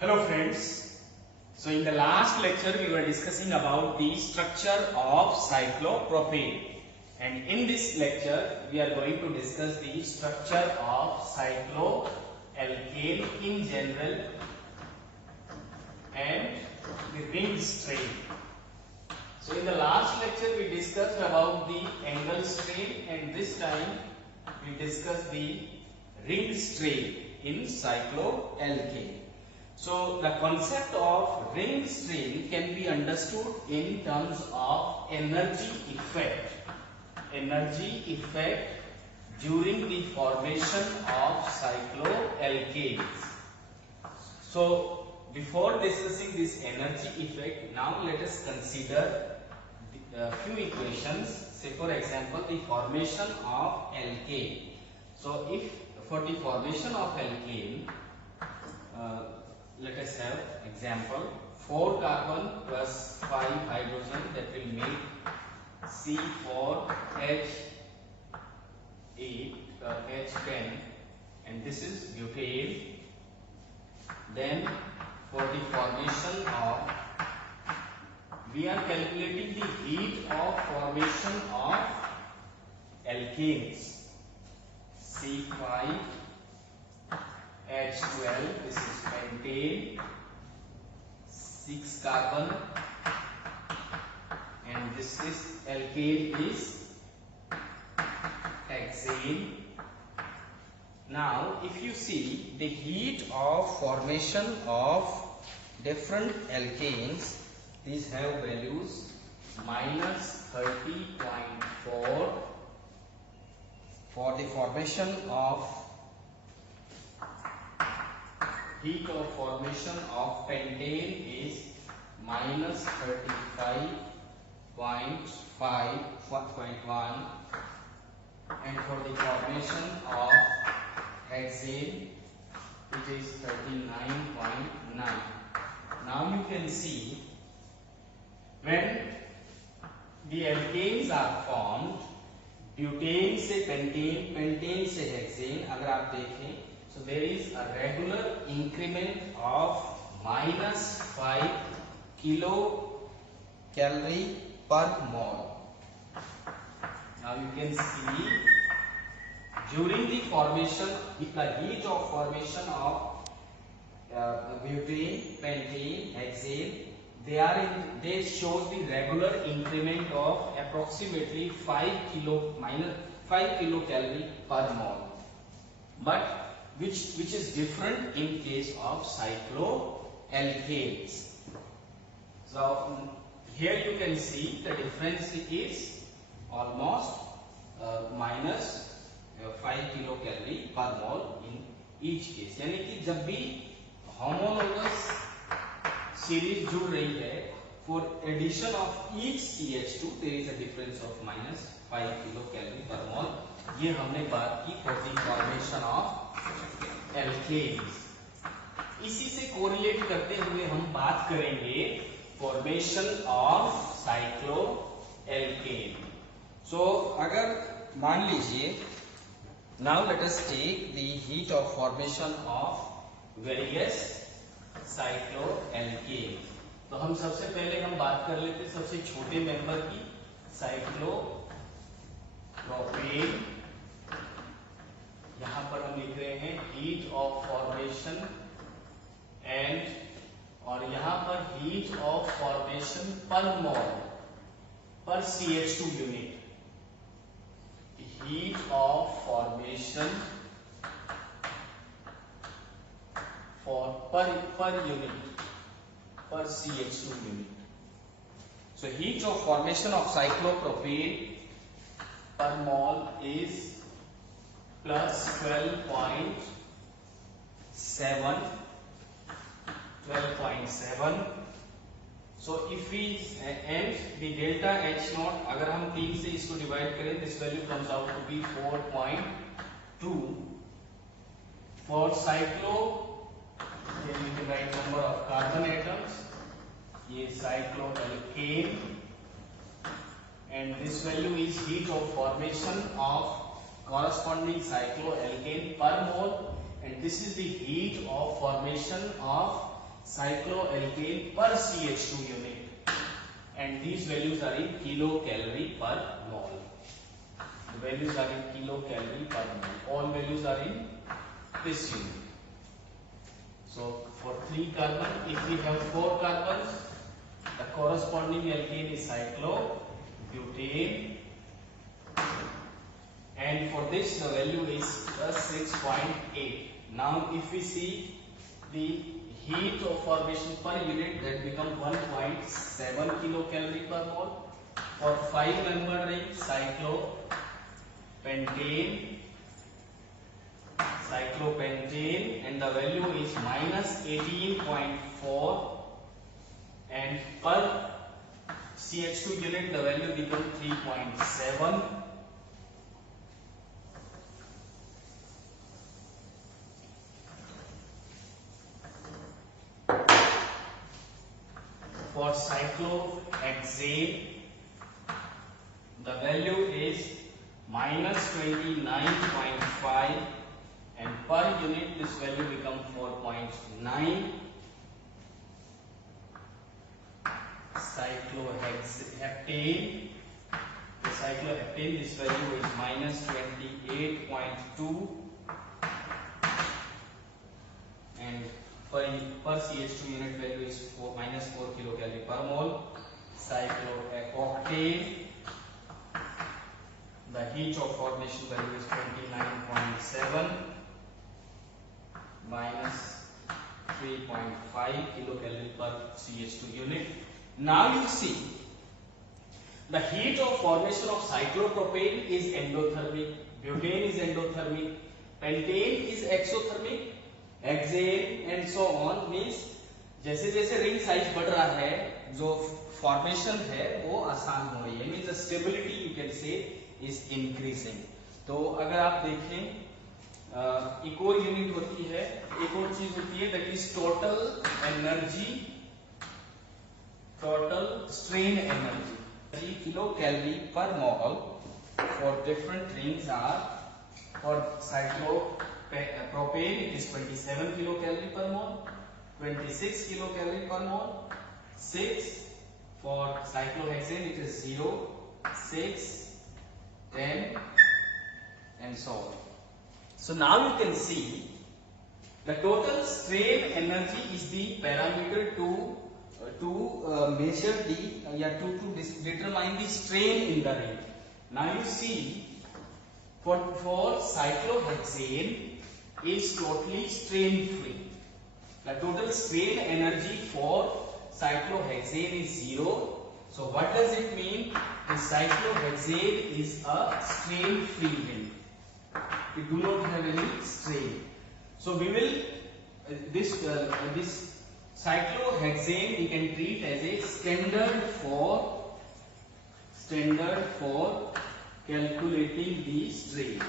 Hello friends. So in the last lecture we were discussing about the structure of cyclopropane, and in this lecture we are going to discuss the structure of cycloalkane in general and the ring strain. So in the last lecture we discussed about the angle strain, and this time we discuss the ring strain in cycloalkane. So the concept of ring strain can be understood in terms of energy effect. Energy effect during the formation of cycloalkanes. So before discussing this energy effect, now let us consider a few equations. Say for example the formation of alkane. So if for the formation of alkane, let us have example 4 carbon plus 5 hydrogen, that will make C4H8 H10, and this is butane. Then for the formation of, we are calculating the heat of formation of alkanes. C5H12, this is pentane, 6 carbon, and this is alkane is hexane. Now if you see the heat of formation of different alkanes, these have values minus 30.4 for the formation of heat of formation of pentane is minus 35.1, and for the formation of hexane it is 39.9. Now you can see when the alkanes are formed, butane से pentane, pentane से hexane, अगर आप देखें so there is a regular increment of minus 5 kilocalorie per mole. Now you can see during the formation, the heat of formation of butane, pentane, hexane, they shows the regular increment of approximately 5 kilocalorie per mole, but which is different in case of cycloalkanes. So here you can see the difference is almost minus 5 kilocalorie per mole in each case. यानी कि जब भी homologous series जुड़ रही है, for addition of each CH2 there is a difference of minus 5 kilocalorie per mole. ये हमने बात की for the formation of alkanes. इसी से कोरिलेट करते हुए हम बात करेंगे formation of cycloalkane. So अगर मान लीजिए, now let us take the heat of formation of various cycloalkane. तो हम सबसे पहले हम बात कर लेते हैं सबसे छोटे मेंबर की, साइक्लोप्रोपेन. यहां पर हम लिख रहे हैं हीट ऑफ फॉर्मेशन एंड, और यहां पर हीट ऑफ फॉर्मेशन पर मोल पर CH2 unit. Heat of formation for per unit per CH2 unit. So heat of formation of cyclopropane per mole is plus 12.7. So if we and the delta H naught, अगर हम 3 से इसको divide करें, this value comes out to be 4.2. For cyclo, then we can write number of carbon atoms. ये cycloalkane, and this value is heat of formation of corresponding cycloalkane per mole, and this is the heat of formation of cycloalkane per CH2 unit, and these values are in kilocalorie per mole. The values are in kilocalorie per mole. All values are in this unit. So for 3 carbon, if we have 4 carbons, the corresponding alkane is cyclobutane, and for this the value is 6.8. Now if we see the heat of formation per unit, that become 1.7 kilocalorie per mole. For 5 membered ring, cyclopentane, and the value is minus 18.4, and per CH2 unit the value become 3.7. For cyclohexane, the value is minus 29.5, and per unit this value become 4.9. Cycloheptane, this value is minus 28.2, and per CH2 unit value is minus 4 kilocalorie per mole. Cyclooctane, the heat of formation value is 29.7, minus 3.5 kilocalorie per CH2 unit. Now you see the heat of formation of cyclopropane is endothermic, butane is endothermic, pentane is exothermic, hexane and so on. Means जैसे जैसे ring size बढ़ रहा है, जो formation है वो आसान हो रही है. Means the stability you can say is increasing. तो अगर आप देखें एक और यूनिट होती है, एक और चीज होती है, that is total energy, total strain energy. Kilocalorie per mole for different rings are, for cyclopropane it is 27 kilocalorie per mole, 26 kilocalorie per mole, 6. For cyclohexane it is 0, 6, 10 and so on. So now you can see the total strain energy is the parameter to measure the to determine the strain in the ring. Now you see for cyclohexane is totally strain free. The total strain energy for cyclohexane is 0. So what does it mean? The cyclohexane is a strain free ring. It do not have any strain. So we will this cyclohexane we can treat as a standard for calculating the strain.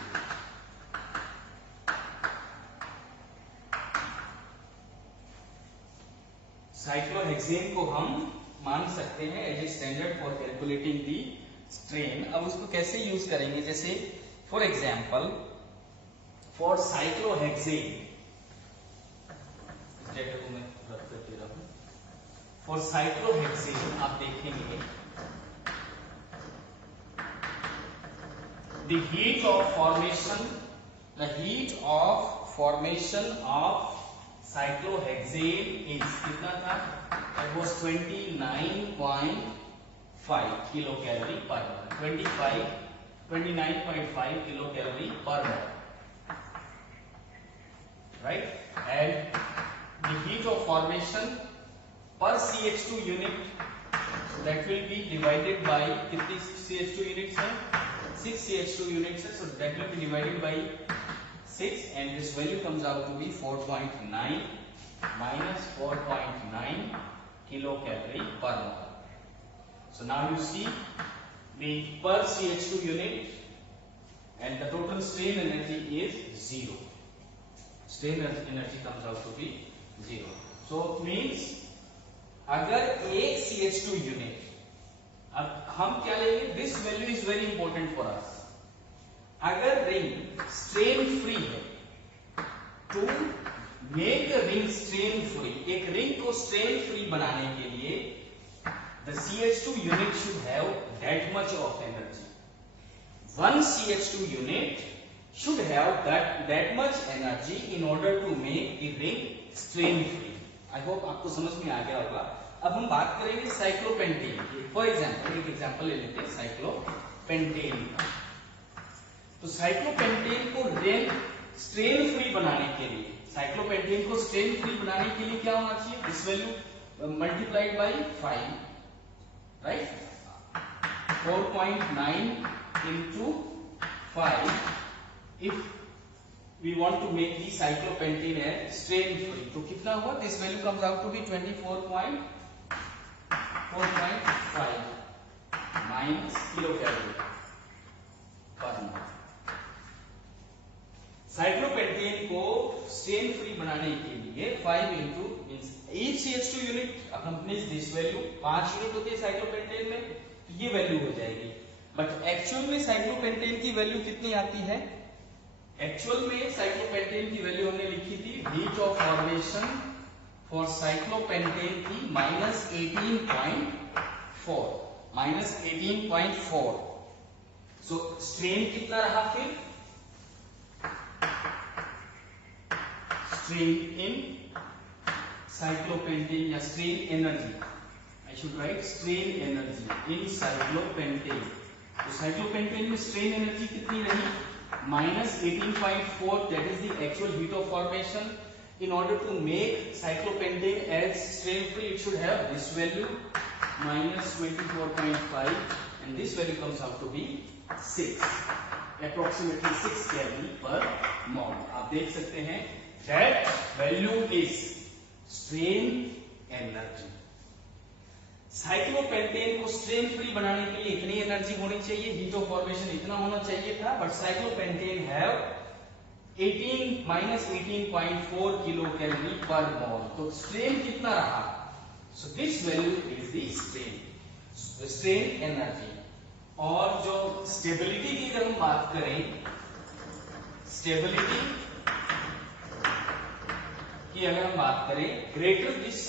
cyclohexane को हम मान सकते हैं as a standard for calculating the strain. अब उसको कैसे use करेंगे? जैसे for example for cyclohexane, data को मैं रख कर दे रहा हूं. फॉर cyclohexane आप देखेंगे the heat of formation of cyclohexane is कितना था? It was 29.5 kilocalorie per mole. 29.5 kilocalorie per mole, right? And the heat of formation per CH2 unit, that will be divided by कितनी CH2 units है? 6 CH2 units है, so that will be divided by 6, and this value comes out to be 4.9 minus 4.9 kilocalorie per mole. So now you see the per CH2 unit and the total strain energy is 0. Strain energy comes out to be 0. So means अगर एक CH2 unit, अब हम क्या लेंगे? This value is very important for us. अगर ring strain free है to make the ring strain free, एक ring को स्ट्रेन फ्री बनाने के लिए the CH2 unit should have that much of energy. One CH2 unit should have that much energy in order to make the ring strain free. I hope आपको समझ में आ गया होगा। अब हम बात करेंगे साइक्लोपेंटेन की। फॉर एग्जाम्पल एक एग्जाम्पल ले लेते हैं साइक्लोपेंटेन का। तो साइक्लोपेंटेन को रिंग स्ट्रेन फ्री बनाने के लिए, साइक्लोपेंटेन को स्ट्रेन फ्री बनाने के लिए क्या होना चाहिए? This value multiplied by 5, right? 4.9 into 5 if we want to make the cyclopentane as strain free. तो कितना हुआ? This value comes out to be 24.4.5 minus kilocalorie per mole. Cyclopentane को स्ट्रेन फ्री बनाने के लिए 5 into means each CH2 unit, accompanies this value, 5 unit होती है cyclopentane में, तो ये वैल्यू हो जाएगी। बट एक्चुअल में साइक्लोपेंटेन की वैल्यू कितनी आती है? एक्चुअल में साइक्लोपेंटेन की वैल्यू हमने लिखी थी, heat of formation for cyclopentane थी -18.4। सो स्ट्रेन कितना रहा फिर? स्ट्रेन इन साइक्लोपेंटेन या strain energy, I should write strain energy in cyclopentane. तो साइक्लोपेंटेन में स्ट्रेन एनर्जी कितनी रही? -18.4, that is the actual heat of formation. In order to make cyclopentane as strain free, it should have this value -24.5, and this value comes out to be 6, approximately 6 Kelvin per mole. आप देख सकते हैं that value is strain energy. Cyclopentane को strain free बनाने के लिए इतनी energy होनी चाहिए, हीट ऑफ फॉर्मेशन इतना होना चाहिए था, but cyclopentane have -18.4 kilo calorie पर मोल। तो स्ट्रेन कितना रहा? So this value is the strain energy. और जो स्टेबिलिटी की अगर हम बात करें, स्टेबिलिटी की अगर हम बात करें, greater this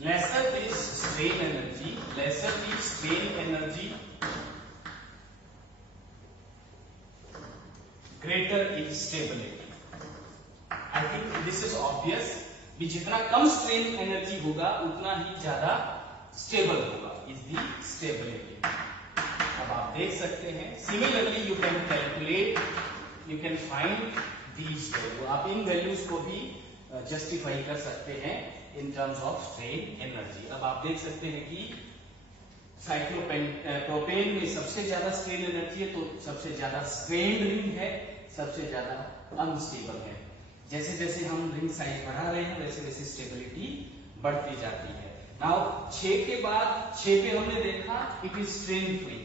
lesser this strain energy, greater is stability. I think this is obvious कि जितना कम स्ट्रेन एनर्जी होगा उतना ही ज्यादा स्टेबल होगा, is the stability. अब आप देख सकते हैं, similarly you can calculate, you can find these value. आप इन वैल्यूज को भी जस्टिफाई कर सकते हैं इन टर्म्स ऑफ स्ट्रेन एनर्जी। अब आप देख सकते हैं कि प्रोपेन में सबसे ज्यादा स्ट्रेन एनर्जी है, तो सबसे ज्यादा स्ट्रेन रिंग है, सबसे ज्यादा अनस्टेबल है। जैसे जैसे हम रिंग साइज बढ़ा रहे हैं वैसे वैसे स्टेबिलिटी बढ़ती जाती है। नाउ 6 के बाद 6 पे हमने देखा इट इज स्ट्रेन फ्री,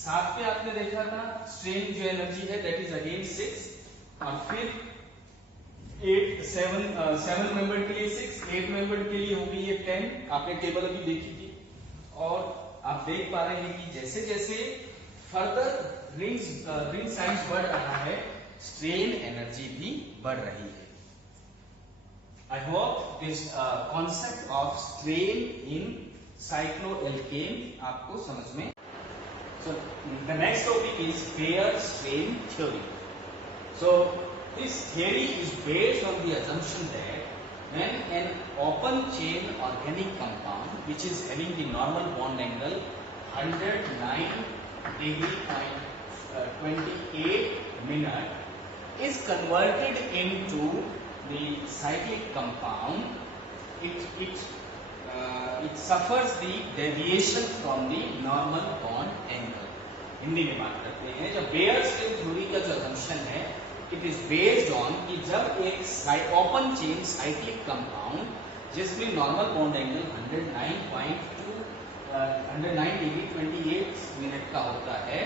7 पे आपने देखा था स्ट्रेन जो एनर्जी है दैट इज अगेन 6, और फिर 7 मेंबर के लिए 6, 8 मेंबर के लिए होगी ये 10, आपने टेबल अभी देखी थी। और आप देख पा रहे हैं कि जैसे जैसे फर्दर रिंग साइज बढ़ रहा है, स्ट्रेन एनर्जी भी बढ़ रही है। I hope this concept of strain in cycloalkane आपको समझ में। So the next topic is Baeyer strain theory. So this theory is based on the assumption that when an open chain organic compound which is having the normal bond angle 109 degree and 28 minute is converted into the cyclic compound, it suffers the deviation from the normal bond angle. Hindi में बात करते हैं, जब bear strain theory का जो assumption है, it is based on कि जब एक ओपन चेन साइक्लिक कंपाउंड जिसमें normal bond angle 109 degree 28 minute का होता है,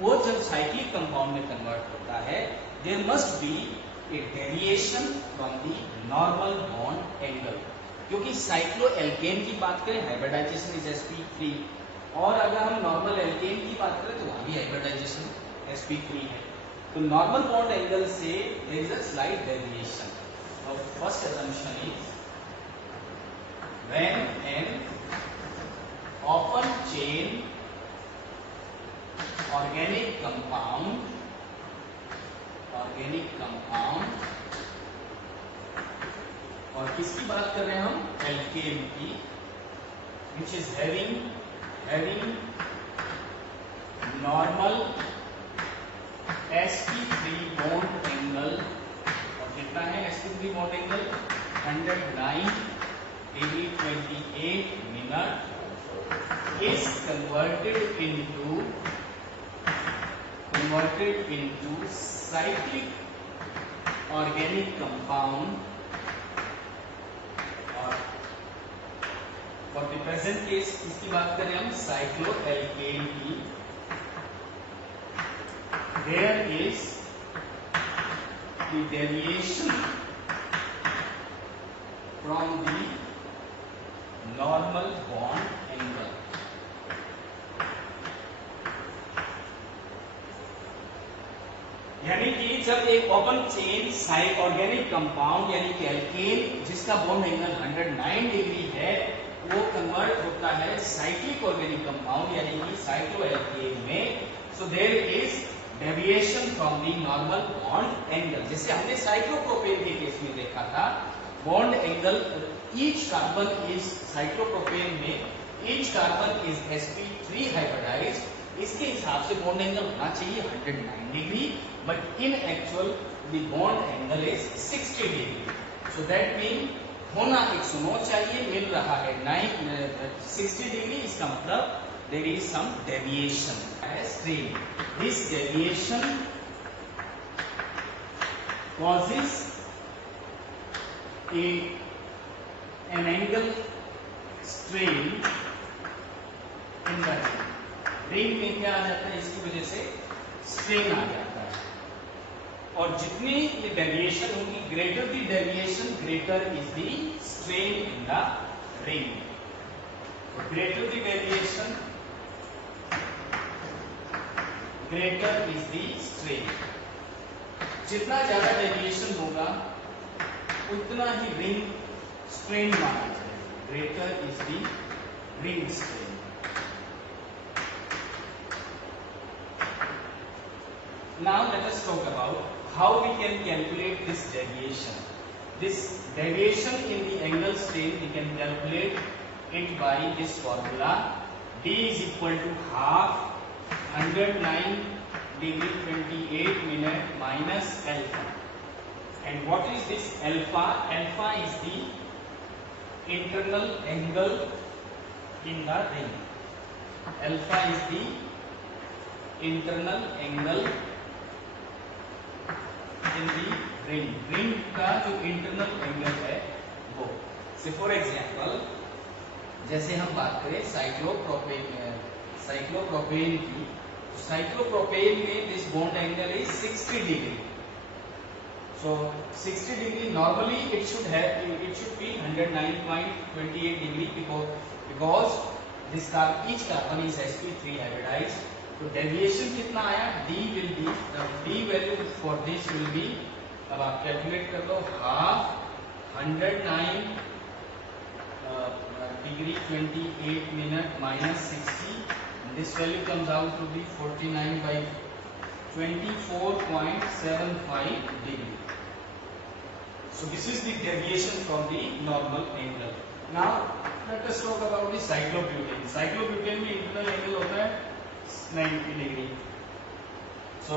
वो जब साइक्लिक कंपाउंड में कन्वर्ट होता है, there must be a deviation from the normal bond angle. क्योंकि साइक्लोएल्केन की बात करें, हाइब्रिडाइजेशन इज sp3, और अगर हम नॉर्मल एल्केन की बात करें तो वहां भी हाइब्रिडाइजेशन sp3 है। तो नॉर्मल बॉन्ड एंगल से there is a slight deviation, Our first assumption is when an open chain organic compound और किसकी बात कर रहे हैं हम, एल्केन की, which is having normal sp3 bond angle, और कितना है sp3 bond angle, 109 degree 28 minute, is converted into cyclic organic compound, और for the present case इसकी बात करें हम साइक्लोएल्केन की, there is the deviation from the normal bond angle. यानी कि जब एक ओपन चेन ऑर्गेनिक कंपाउंड यानी कि एल्केन जिसका बॉन्ड एंगल 109 डिग्री है वो कन्वर्ट होता है साइक्लिक ऑर्गेनिक कंपाउंड यानी कि साइक्लोएल्केन में, so there is deviation from the normal bond angle. जैसे हमने साइक्लोप्रोपेन के केस में देखा था, bond angle each carbon is cyclopropane में each carbon is sp3 hybridized, इसके हिसाब से बॉन्ड एंगल होना चाहिए 109 degree, but in actual the bond angle is 60 degree, so that mean होना 109 चाहिए, मिल रहा है 60 डिग्री, इसका मतलब there is some deviation as strain. This deviation causes an angle strain in the ring में क्या आ जाता है, इसकी वजह से स्ट्रेन आ जाता है, और जितनी ये डेविएशन होगी, greater the deviation greater is the strain in the ring, greater the deviation greater is the strain, जितना ज्यादा डेविएशन होगा उतना ही रिंग स्ट्रेन माना जाएगा, greater is the ring strain. Now let us talk about how we can calculate this deviation. This deviation in the angle strain we can calculate it by this formula. D is equal to half 109 degree 28 minute minus alpha. And what is this alpha? Alpha is the internal angle in the ring. Alpha is the internal angle in the ring. Ring का जो internal angle है वो, से for example जैसे हम बात करें cyclopropane की, तो साइक्लोप्रोपेन में this bond angle is 60 degree, so 60 degree normally it should be 109.28 degree because this each carbon is sp3 hybridized. तो डेविएशन कितना आया, D value for this will be, अब आप कैलकुलेट कर लो, half 109 degree 28 minute minus 60, this value comes out to be 49/24.75 degree. So this is the deviation from the normal angle. Now let us talk about the cyclobutane. Cyclobutane में internal angle होता है 90 degree. So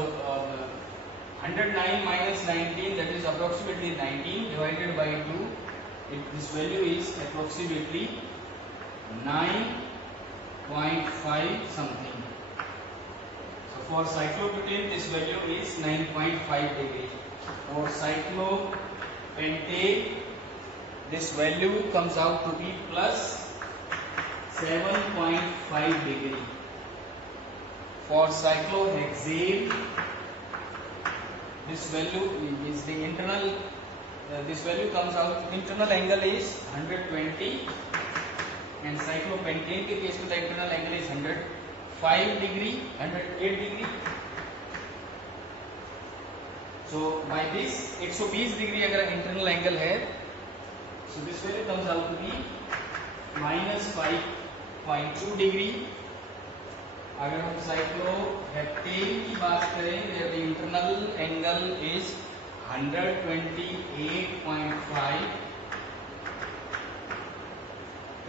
109 minus 19, that is approximately 19 divided by 2. This value is approximately 9.5 something. So for cyclobutane this value is 9.5 degree. For cyclopentane this value comes out to be plus 7.5 degree. For cyclohexane this value is the internal this value comes out, internal angle is 120, and cyclopentane के case में the internal angle is 105 degree, 108 degree. So by this 120 degree अगर internal angle है, so this value comes out to be -5.2 degree. अगर हम साइक्लोहेप्टेन की बात करें, where the internal angle is 128.5,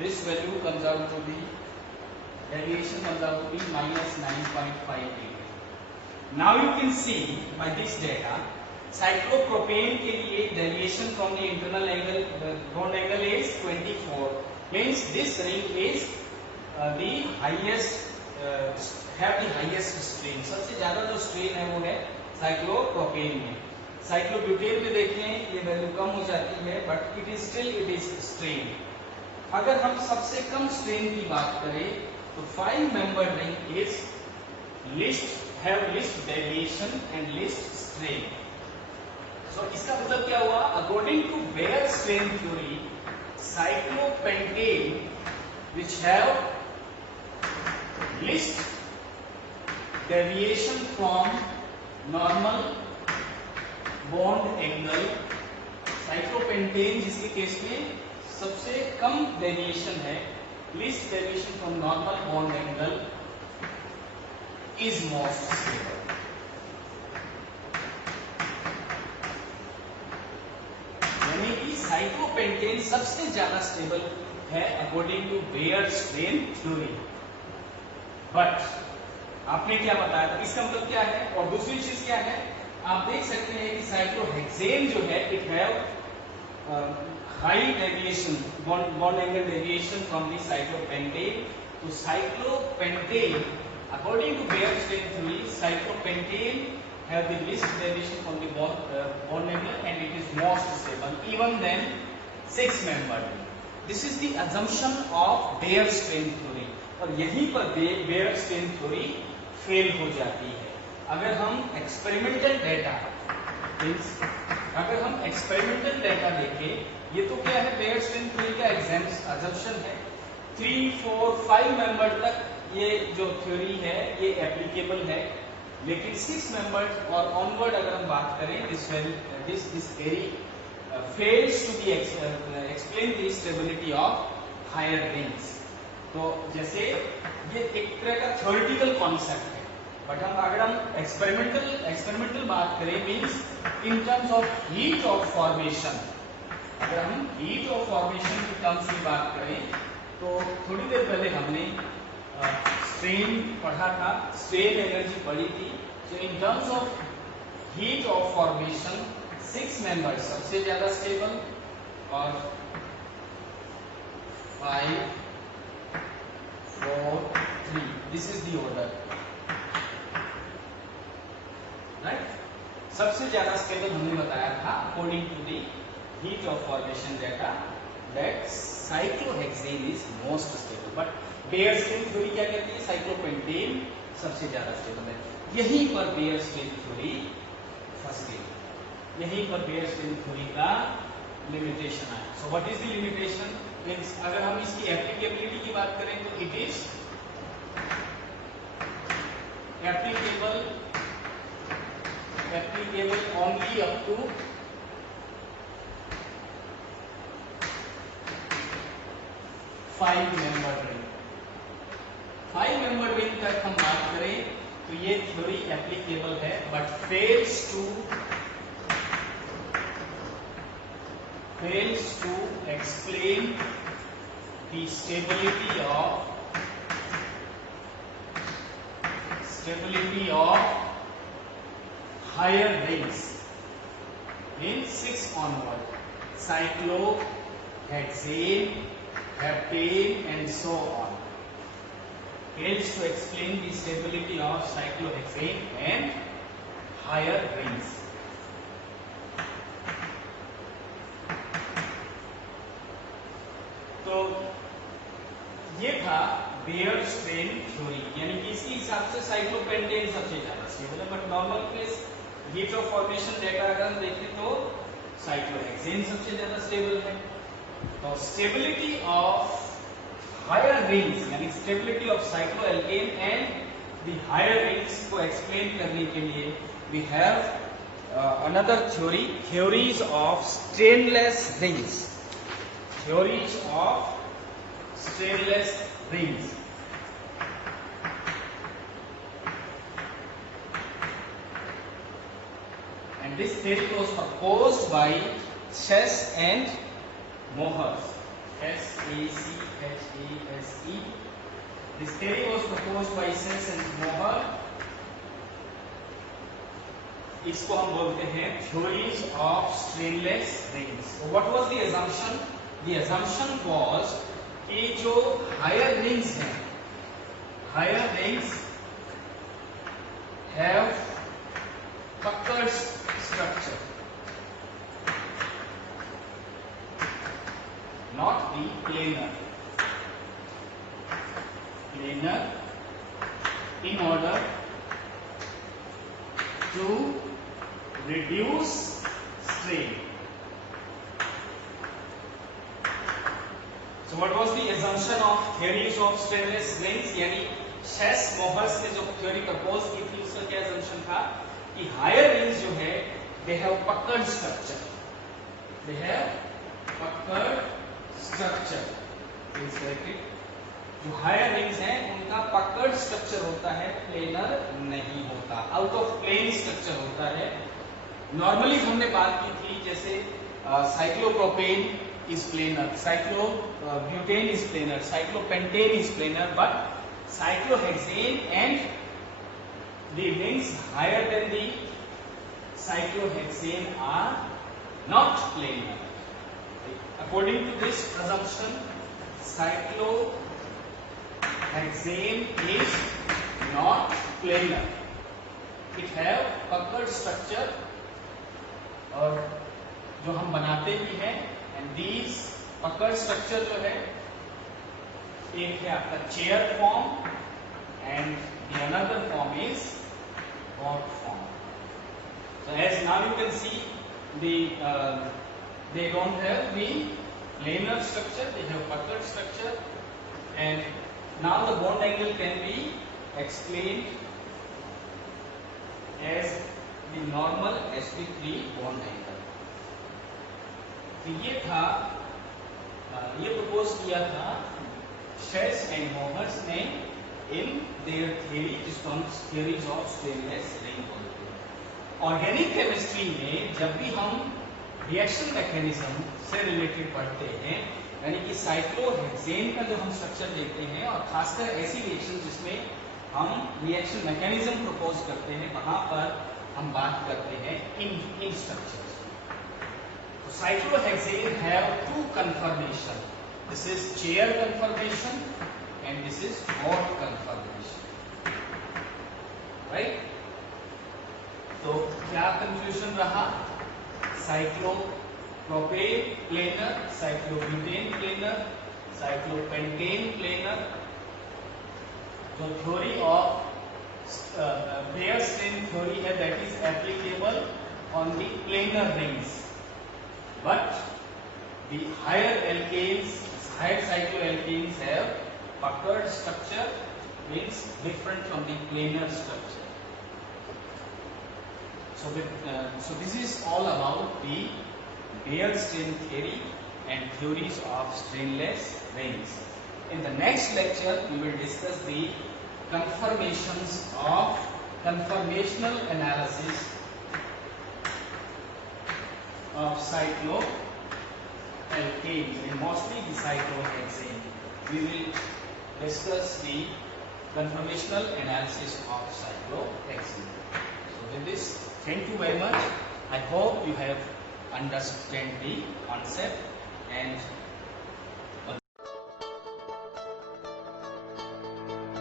this value comes out to be, deviation comes out to be -9.58. Now you can see by this data, cyclopropane के लिए deviation from the internal angle, the bond angle is 24. Means this ring is the highest, have the highest strain. सबसे ज्यादा जो strain है वो है cyclopropane में. cyclobutane में देखें ये वैल्यू कम हो जाती है, but it is strain. अगर हम सबसे कम strain की बात करें तो 5-membered ring is have least deviation and least strain. So इसका मतलब क्या हुआ? According to Baer strain theory, cyclopentane which have least deviation from normal bond angle, cyclopentane जिसके केस में सबसे कम डेविएशन है, least deviation from normal bond angle, is most stable. यानी कि साइक्लोपेंटेन सबसे ज्यादा स्टेबल है according to Baeyer strain theory. But आपने क्या बताया था, इसका मतलब क्या है? और दूसरी चीज क्या है, आप देख सकते हैं कि साइक्लोहेक्सेन जो है it have high deviation, bond angle deviation from the cyclopentane. तो cyclopentane according to Baer strain theory, cyclopentane have the least deviation from the bond angle and it is most stable even than 6-membered. This is the assumption of Baer strain theory. और यहीं पर Baer strain theory fail हो जाती है. अगर हम experimental data देखें, ये तो क्या है, Baer strain theory का assumption है. 3, 4, 5-membered तक ये जो थ्योरी है ये एप्लीकेबल है, लेकिन 6-membered और ऑनवर्ड अगर हम बात करें, this theory fails to be explain the stability of higher rings. तो जैसे ये एक तरह का थ्योरेटिकल कॉन्सेप्ट है, बट अगर हम एक्सपेरिमेंटल बात करें, means in terms of heat of formation, अगर हम हीट ऑफ फॉर्मेशन की टर्म्स की बात करें तो थोड़ी देर पहले हमने स्ट्रेन पढ़ा था, स्ट्रेन एनर्जी पढ़ी थी. So in terms of heat of formation 6-membered सबसे ज्यादा स्टेबल और 5, 4, 3, this is the order, right. सबसे ज्यादा स्टेबल हमने बताया था according to the heat of formation data that cyclohexane is most stable. But Baeyer strain theory क्या कहती है? साइक्लोपेंटेन सबसे ज्यादा स्टेबल है. यहीं पर बेयर स्ट्रेन थ्योरी फंसती है, यहीं पर बेयर स्ट्रेन थ्योरी का लिमिटेशन आया. So what is the limitation? Means अगर हम इसकी एप्लीकेबिलिटी की बात करें तो it is applicable only up to 5-membered ring. 5-membered ring तक हम बात करें तो ये थ्योरी एप्लीकेबल है, but fails to explain the stability of higher rings in 6 onward, cyclohexane, heptane and so on. Fails to explain the stability of cyclohexane and higher rings. तो ये था बेयर स्ट्रेन थ्योरी, यानी कि इसके हिसाब से cyclopentane सबसे ज्यादा स्टेबल है, but normal case heat of formation data अगर हम देखें तो साइक्लोहेक्सेन सबसे ज्यादा स्टेबल है. तो स्टेबिलिटी ऑफ हायर रिंग्स यानी stability of cycloalkane and the higher rings को एक्सप्लेन करने के लिए we have another theory, theories of stainless rings. Theories of stainless rings. And this theory was proposed by Chess and Mohers. S-A-C-H-A-S-E. This theory was proposed by Chess and Moher. इसको हम बोलते हैं theories of stainless rings. So what was the assumption? The assumption was कि जो higher rings हैं, higher rings have puckered structure, not the planar. Planar in order to reduce strain. So what was the assumption of theories of stainless rings? यानी Chess Mohers ने जो theory propose की थी उसका क्या assumption था कि higher rings जो है they have puckered structure. They have puckered structure. Please correct it. जो हायर रिंग्स हैं उनका पकड़ स्ट्रक्चर होता है, प्लेनर नहीं होता, आउट ऑफ प्लेन स्ट्रक्चर होता है. नॉर्मली हमने बात की थी जैसे cyclopropane is planar, cyclobutane is planar, cyclopentane is planar, but cyclohexane and the rings higher than the cyclohexane are not planar. According to this assumption, cyclohexane is not planar. It have puckered structure और जो हम बनाते भी हैं, and these puckered structure जो है एक है आपका chair form and the another form is rod form. So as now you can see they don't have the planar structure, they have puckered structure, and now the bond angle can be explained as the normal sp3 bond angle. तो ये था, ये propose किया था Chess and Mohers ने in their theory, जिसको हम theories of stainless ring बोलते हैं. ऑर्गेनिक केमिस्ट्री में जब भी हम रिएक्शन मैकेनिज्म से रिलेटेड पढ़ते हैं, यानी कि साइक्लोहेक्सेन का जो हम स्ट्रक्चर देखते हैं और खासकर ऐसी रिएक्शन जिसमें हम रिएक्शन मैकेनिज्म प्रपोज करते हैं, वहां पर हम बात करते हैं इन स्ट्रक्चर्स. तो cyclohexane have two conformation. This is chair conformation and this is rod conformation, right. तो क्या कंफ्यूजन रहा? Cyclopropane planar, cyclobutane planar, cyclopentane planar. जो theory of Baeyer strain theory है, that is applicable on the planar rings, but the higher alkanes, higher cycloalkanes have puckered structure, means different from the planar structure. So this is all about the Beer strain theory and theories of stainless rings. In the next lecture, we will discuss the conformational analysis of cycloalkanes and mostly the cyclohexane. We will discuss the conformational analysis of cyclohexane. So with this, thank you very much. I hope you have understand the concept and